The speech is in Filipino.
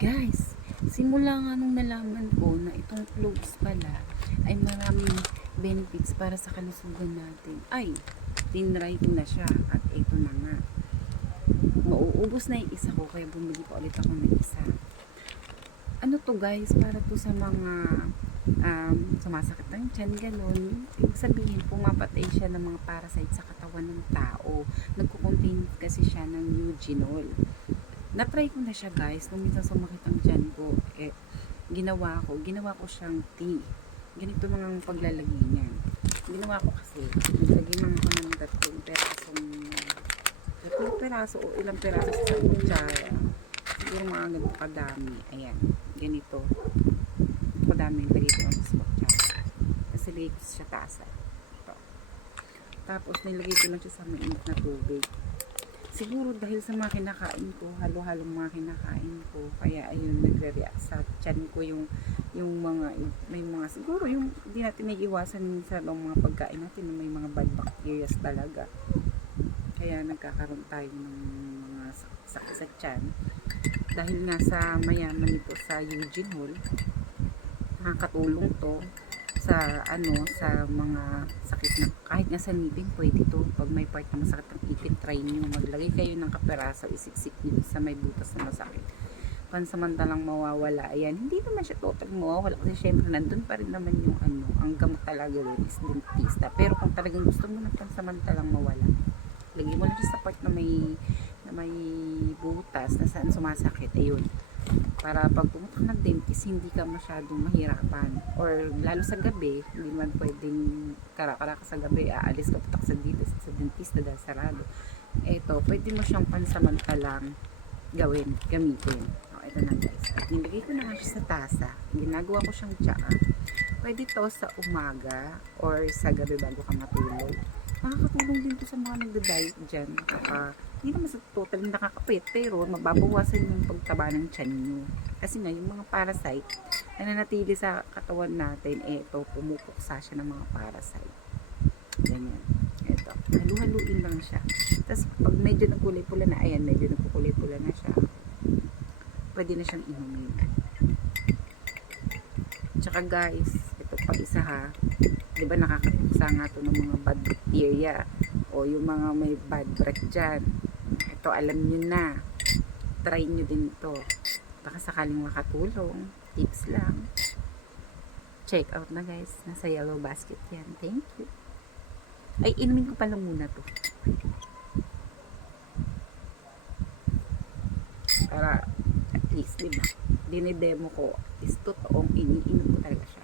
Guys, simula nga nung nalaman ko na itong cloves pala ay maraming benefits para sa kalusugan natin. Ay, tinry ko na siya at ito na nga. Mauubos na yung isa ko kaya bumili pa ulit ako ng isa. Ano to guys, para to sa mga sumasakit ng tiyan, ganun. Ibig sabihin, pumapatay siya ng mga parasite sa katawan ng tao. Nagko-contain kasi siya ng eugenol. Na-try ko na siya guys, nung minsan sumakit ang tiyan ko, ginawa ko siyang tea. Ganito lang ang paglalagay niyan. Ginawa ko kasi, naglagay lang ako ng tatlong peraso o ilang peraso sa kutsara. Siguro mga ganito kadami. Ayan, ganito. Kadami yung lagay ko sa kutsara. Kasi lagay ko siya tasa. Ito. Tapos nilagay ko lang siya sa mainit na tubig. Siguro dahil sa mga kinakain ko, halo-halong mga kinakain ko, kaya ayun, nagre-react sa tiyan ko yung mga, may mga, siguro yung hindi natin naiiwasan sa mga pagkain natin, may mga bad bacteria talaga. Kaya nagkakaroon tayo ng mga sakit sa tiyan. Dahil nga sa mayaman ito sa eugenol, nakakatulong to sa sa mga sakit na kahit nga sa ngipin pwede to. Pag may part na masakit ng ngipin, try nyo maglagay kayo ng kaperaso, isiksik nyo sa may butas na masakit, pansamantalang mawawala. Ayan, hindi naman siya total mawawala kasi syempre nandun pa rin naman yung ang gamot talaga doon is dentista. Pero kung talagang gusto mo ng pansamantalang mawala, lagay mo lang siya sa part na may butas na saan sumasakit, ayun, para pag pumunta ng dentist hindi ka masyadong mahirapan. Or lalo sa gabi, hindi man pwedeng kara-kara ka sa gabi, aalis ka patak sa dentista dahil sarado. Eto, pwede mo siyang pansamantalang gamitin. Ito na guys, at nilagay ko na nga siya sa tasa, ginagawa ko siyang tsaa. Pwede to sa umaga or sa gabi bago ka matulog. Nakakatulong din to sa mga nagda-diet dyan. Hindi naman sa total nakakapit, pero mababawasan yung pagtaba ng tiyan nyo. Kasi nga, yung mga parasite na nanatili sa katawan natin, ito, pumupuksa siya ng mga parasite. Ganyan. Ito, halu-haluin lang siya. Tapos, pag medyo nagkulay pula na, ayan, medyo nagkulay pula na siya, pwede na siyang inumin. Tsaka guys, ito pa isa ha, di ba nakakapuksa nga to ng mga bad bacteria o yung mga may bad breath dyan. Ito, alam nyo na, try nyo din to, baka sakaling makatulong. Tips lang, check out na guys, nasa yellow basket yan. Thank you. Ay, inumin ko pala muna to para at least, diba, dinidemo ko is totoong iniinom ko talaga siya.